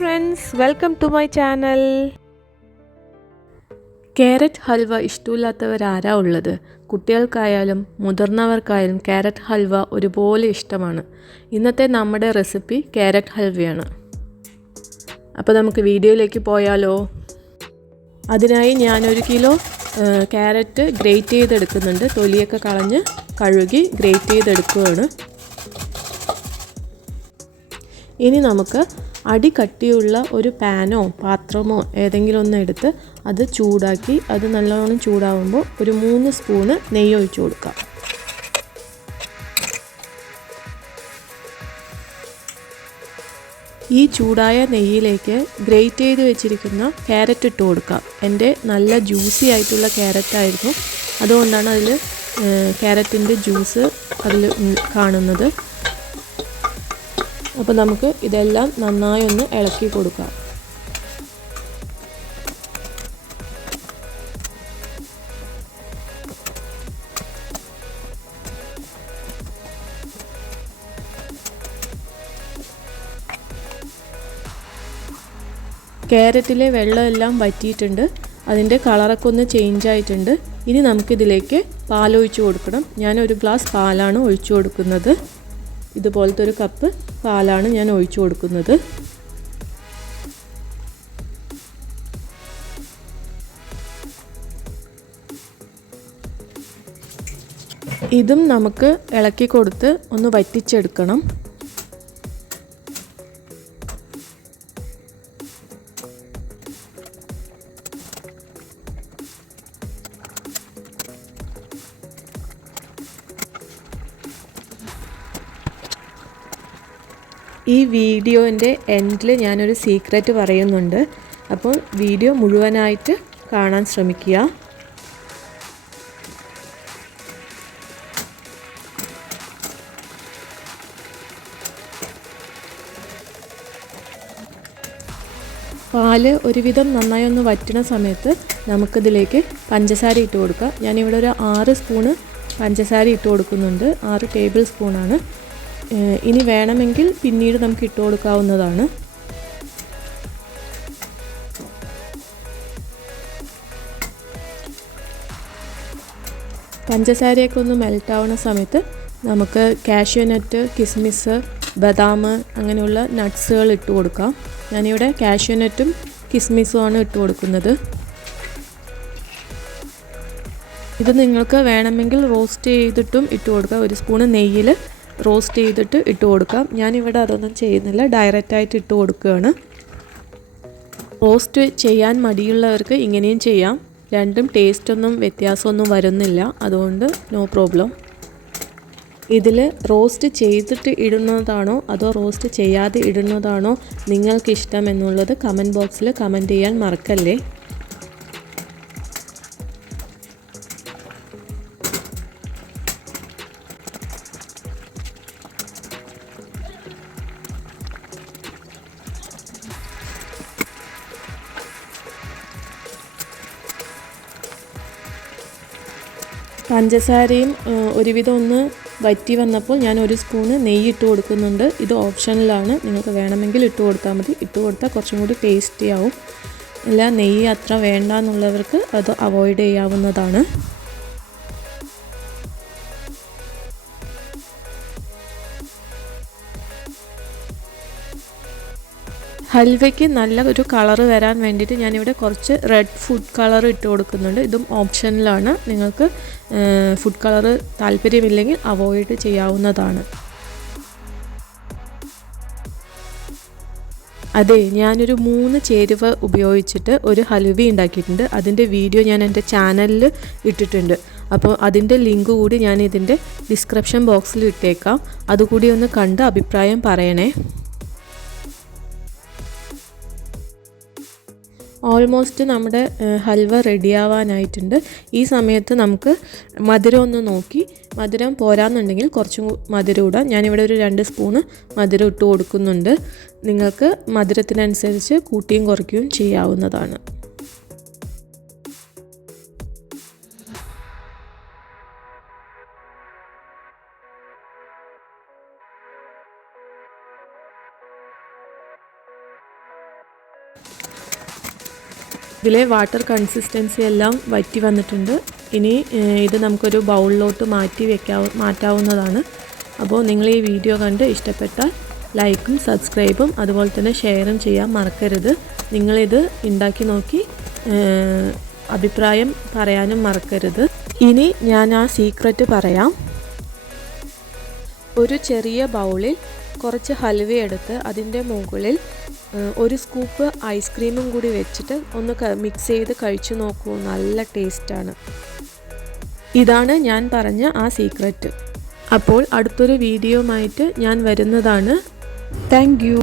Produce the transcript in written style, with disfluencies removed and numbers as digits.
friends, welcome to my channel. Carrot halwa ഇഷ്ടമില്ലാത്തവരാരാ ഉള്ളത്? കുട്ടികൾക്കായാലും മുതിർന്നവർക്കായാലും ക്യാരറ്റ് ഹൽവ ഒരുപോലെ ഇഷ്ടമാണ്. ഇന്നത്തെ നമ്മുടെ റെസിപ്പി ക്യാരറ്റ് ഹൽവയാണ്. അപ്പോൾ നമുക്ക് വീഡിയോയിലേക്ക് പോയാലോ? അതിനായി ഞാനൊരു കിലോ ക്യാരറ്റ് ഗ്രേറ്റ് ചെയ്തെടുക്കുന്നുണ്ട്. തൊലിയൊക്കെ കളഞ്ഞ് കഴുകി ഗ്രേറ്റ് ചെയ്തെടുക്കുകയാണ്. ഇനി നമുക്ക് അടി കട്ടിയുള്ള ഒരു പാനോ പാത്രമോ ഏതെങ്കിലും ഒന്ന് എടുത്ത് അത് ചൂടാക്കി അത് നല്ലോണം ചൂടാവുമ്പോൾ ഒരു 3 സ്പൂണ് നെയ്യ് ഒഴിച്ചു കൊടുക്കാം. ഈ ചൂടായ നെയ്യിലേക്ക് ഗ്രേറ്റ് ചെയ്ത് വെച്ചിരിക്കുന്ന ക്യാരറ്റ് ഇട്ട് കൊടുക്കാം. എൻ്റെ നല്ല ജ്യൂസി ആയിട്ടുള്ള ക്യാരറ്റായിരുന്നു, അതുകൊണ്ടാണ് അതിൽ ക്യാരറ്റിൻ്റെ ജ്യൂസ് അതിൽ കാണുന്നത്. അപ്പോൾ നമുക്ക് ഇതെല്ലാം നന്നായി ഒന്ന് ഇളക്കി കൊടുക്കാം. ക്യാരറ്റിലെ വെള്ളമെല്ലാം വറ്റിയിട്ടുണ്ട്, അതിൻ്റെ കളറൊക്കെ ഒന്ന് ചേഞ്ച് ആയിട്ടുണ്ട്. ഇനി നമുക്കിതിലേക്ക് പാലൊഴിച്ച് കൊടുക്കണം. ഞാനൊരു ഗ്ലാസ് പാലാണ് ഒഴിച്ചു കൊടുക്കുന്നത്. ഇതുപോലത്തെ ഒരു കപ്പ് പാലാണ് ഞാൻ ഒഴിച്ചു കൊടുക്കുന്നത്. ഇതും നമുക്ക് ഇളക്കി കൊടുത്ത് ഒന്ന് വറ്റിച്ചെടുക്കണം. ഈ വീഡിയോൻ്റെ എൻഡിൽ ഞാനൊരു സീക്രറ്റ് പറയുന്നുണ്ട്, അപ്പോൾ വീഡിയോ മുഴുവനായിട്ട് കാണാൻ ശ്രമിക്കുക. പാല് ഒരുവിധം നന്നായി ഒന്ന് വറ്റുന്ന സമയത്ത് നമുക്കിതിലേക്ക് പഞ്ചസാര ഇട്ട് കൊടുക്കാം. ഞാനിവിടെ ഒരു 6 സ്പൂണ് പഞ്ചസാര ഇട്ട് കൊടുക്കുന്നുണ്ട്. 6 ടേബിൾ സ്പൂണാണ്. ഇനി വേണമെങ്കിൽ പിന്നീട് നമുക്ക് ഇട്ട് കൊടുക്കാവുന്നതാണ്. പഞ്ചസാരയൊക്കെ ഒന്ന് മെൽറ്റ് ആവുന്ന സമയത്ത് നമുക്ക് കാഷ്യൂ നട്ട്, കിസ്മിസ്, ബദാം അങ്ങനെയുള്ള നട്ട്സുകൾ ഇട്ട് കൊടുക്കാം. ഞാനിവിടെ കാഷ്യൂ നട്ടും കിസ്മിസും ആണ് ഇട്ട് കൊടുക്കുന്നത്. ഇത് നിങ്ങൾക്ക് വേണമെങ്കിൽ റോസ്റ്റ് ചെയ്തിട്ടും ഇട്ട് കൊടുക്കാം. 1 സ്പൂണ് നെയ്യിൽ റോസ്റ്റ് ചെയ്തിട്ട് ഇട്ട് കൊടുക്കാം. ഞാനിവിടെ അതൊന്നും ചെയ്യുന്നില്ല, ഡയറക്റ്റായിട്ട് ഇട്ട് കൊടുക്കുകയാണ്. റോസ്റ്റ് ചെയ്യാൻ മടിയുള്ളവർക്ക് ഇങ്ങനെയും ചെയ്യാം. രണ്ടും ടേസ്റ്റൊന്നും വ്യത്യാസമൊന്നും വരുന്നില്ല, അതുകൊണ്ട് നോ പ്രോബ്ലം. ഇതിൽ റോസ്റ്റ് ചെയ്തിട്ട് ഇടുന്നതാണോ അതോ റോസ്റ്റ് ചെയ്യാതെ ഇടുന്നതാണോ നിങ്ങൾക്കിഷ്ടം എന്നുള്ളത് കമൻറ്റ് ബോക്സിൽ കമൻറ്റ് ചെയ്യാൻ മറക്കല്ലേ. പഞ്ചസാരയും ഒരുവിധം ഒന്ന് വറ്റി വന്നപ്പോൾ ഞാൻ 1 സ്പൂണ് നെയ്യ് ഇട്ട് കൊടുക്കുന്നുണ്ട്. ഇത് ഓപ്ഷനിലാണ്, നിങ്ങൾക്ക് വേണമെങ്കിൽ ഇട്ട് കൊടുത്താൽ മതി. ഇട്ട് കൊടുത്താൽ കുറച്ചും കൂടി ടേസ്റ്റി ആവും. അല്ല നെയ്യ് അത്ര വേണ്ട എന്നുള്ളവർക്ക് അത് അവോയ്ഡ് ചെയ്യാവുന്നതാണ്. ഹൽവയ്ക്ക് നല്ല ഒരു കളറ് വരാൻ വേണ്ടിയിട്ട് ഞാനിവിടെ കുറച്ച് റെഡ് ഫുഡ് കളർ ഇട്ട് കൊടുക്കുന്നുണ്ട്. ഇതും ഓപ്ഷനിലാണ്, നിങ്ങൾക്ക് ഫുഡ് കളറ് താല്പര്യമില്ലെങ്കിൽ അവോയ്ഡ് ചെയ്യാവുന്നതാണ്. അതെ, ഞാനൊരു 3 ചേരുവ ഉപയോഗിച്ചിട്ട് ഒരു ഹൽവ ഉണ്ടാക്കിയിട്ടുണ്ട്. അതിൻ്റെ വീഡിയോ ഞാൻ എൻ്റെ ചാനലിൽ ഇട്ടിട്ടുണ്ട്. അപ്പോൾ അതിൻ്റെ ലിങ്ക് കൂടി ഞാൻ ഇതിൻ്റെ ഡിസ്ക്രിപ്ഷൻ ബോക്സിൽ ഇട്ടേക്കാം. അതുകൂടി ഒന്ന് കണ്ട് അഭിപ്രായം പറയണേ. ഓൾമോസ്റ്റ് നമ്മുടെ ഹൽവ റെഡിയാവാനായിട്ടുണ്ട്. ഈ സമയത്ത് നമുക്ക് മധുരം ഒന്ന് നോക്കി, മധുരം പോരാന്നുണ്ടെങ്കിൽ കുറച്ചും മധുരം ഇടാം. ഞാനിവിടെ ഒരു 2 സ്പൂണ് മധുരം ഇട്ട് കൊടുക്കുന്നുണ്ട്. നിങ്ങൾക്ക് മധുരത്തിനനുസരിച്ച് കൂട്ടിയും കുറയ്ക്കുകയും ചെയ്യാവുന്നതാണ്. ഇതിലെ വാട്ടർ കൺസിസ്റ്റൻസി എല്ലാം വറ്റി വന്നിട്ടുണ്ട്. ഇനി ഇത് നമുക്കൊരു ബൗളിലോട്ട് മാറ്റാവുന്നതാണ്. അപ്പോൾ നിങ്ങൾ ഈ വീഡിയോ കണ്ട് ഇഷ്ടപ്പെട്ടാൽ ലൈക്കും സബ്സ്ക്രൈബും അതുപോലെ തന്നെ ഷെയറും ചെയ്യാൻ മറക്കരുത്. നിങ്ങളിത് ഉണ്ടാക്കി നോക്കി അഭിപ്രായം പറയാനും മറക്കരുത്. ഇനി ഞാൻ ആ സീക്രട്ട് പറയാം. ഒരു ചെറിയ ബൗളിൽ കുറച്ച് ഹൽവ എടുത്ത് അതിൻ്റെ മുകളിൽ ഒരു സ്കൂപ്പ് ഐസ്ക്രീമും കൂടി വെച്ചിട്ട് ഒന്ന് മിക്സ് ചെയ്ത് കഴിച്ചു നോക്കൂ. നല്ല ടേസ്റ്റാണ്. ഇതാണ് ഞാൻ പറഞ്ഞ ആ സീക്രട്ട്. അപ്പോൾ അടുത്തൊരു വീഡിയോയുമായിട്ട് ഞാൻ വരുന്നതാണ്. Thank you.